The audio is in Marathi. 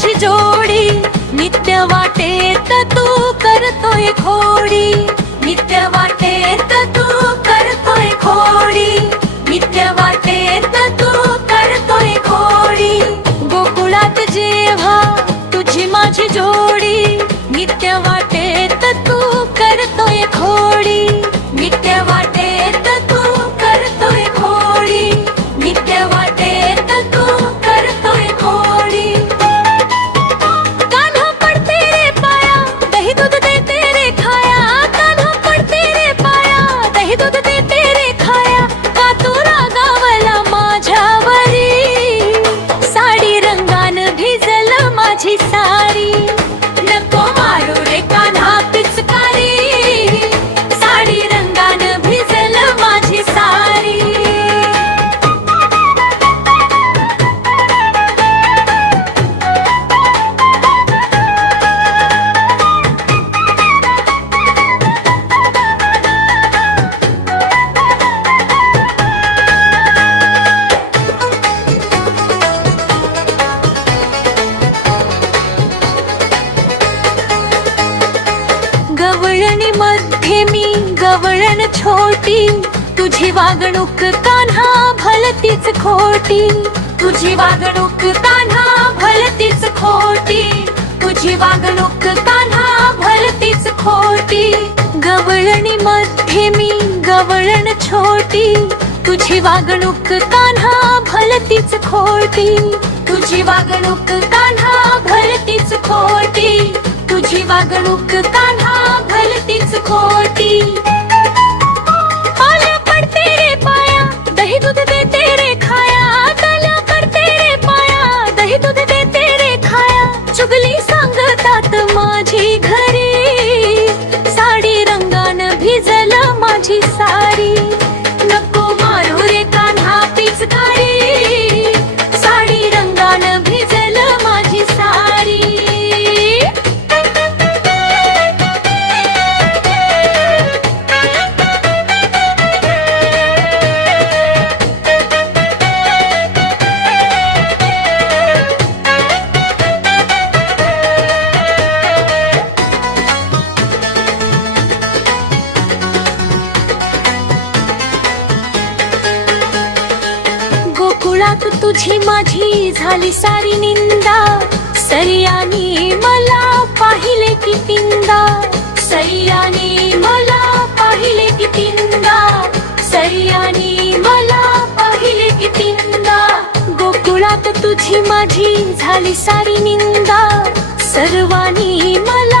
माझी जोडी, नित्य वाटेत तू करतोय खोडी, नित्य वाटेत तू करतोय खोडी, नित्य वाटेत तू करतोय खोडी. गोकुळात जेव्हा तुझी माझी जोडी, नित्य वाटेत तू करतोय खोडी, नित्य वाटेत तू करतोय खोडी, नित्य वाटेत तू करतोय खोडी. कान्हा पडते रे पाया, दही दूध देते रे खाया, कान्हा पडते रे पाया, दही दूध देते रे खाया. का तू रागावला माझ्यावरी, साडी रंगान भिजल माझी सारी. नको मारू रे कान्हा पिचकारी, साडी रंगान भिजल माझी सारी. गवळणी मध्ये मी गवळण छोटी, तुझी वागणूक कान्हा भलतीच खोटी, तुझी वागणूक कान्हा भलतीच खोटी, तुझी वागणूक कान्हा भलतीच खोटी. गवळणी मध्ये मी गवळण छोटी, तुझी वागणूक कान्हा भलतीच खोटी, तुझी वागणूक कान्हा भलतीच खोटी, तुझी वागणूक कान्हा भलतीच खोटी. आल्या पडते रे पाया, दही दूध देते रे खाया, आल्या पडते रे पाया, दही दूध देते रे खाया. चुगली सांगतात माझी घरी, साडी रंगान भिजल माझी सारी. नको मारू रे कान्हा पिचकारी, साडी रंगान भिजल माझी सारी. गोकुळात तुझी माझी झाली सारी निंदा, सैयानी मला पाहिले की तीनदा, सैयानी मला पाहिले की तीनदा, सैयानी मला पाहिले की तीनदा. गोकुळात तुझी माझी झाली सारी निंदा, सर्वांनी मला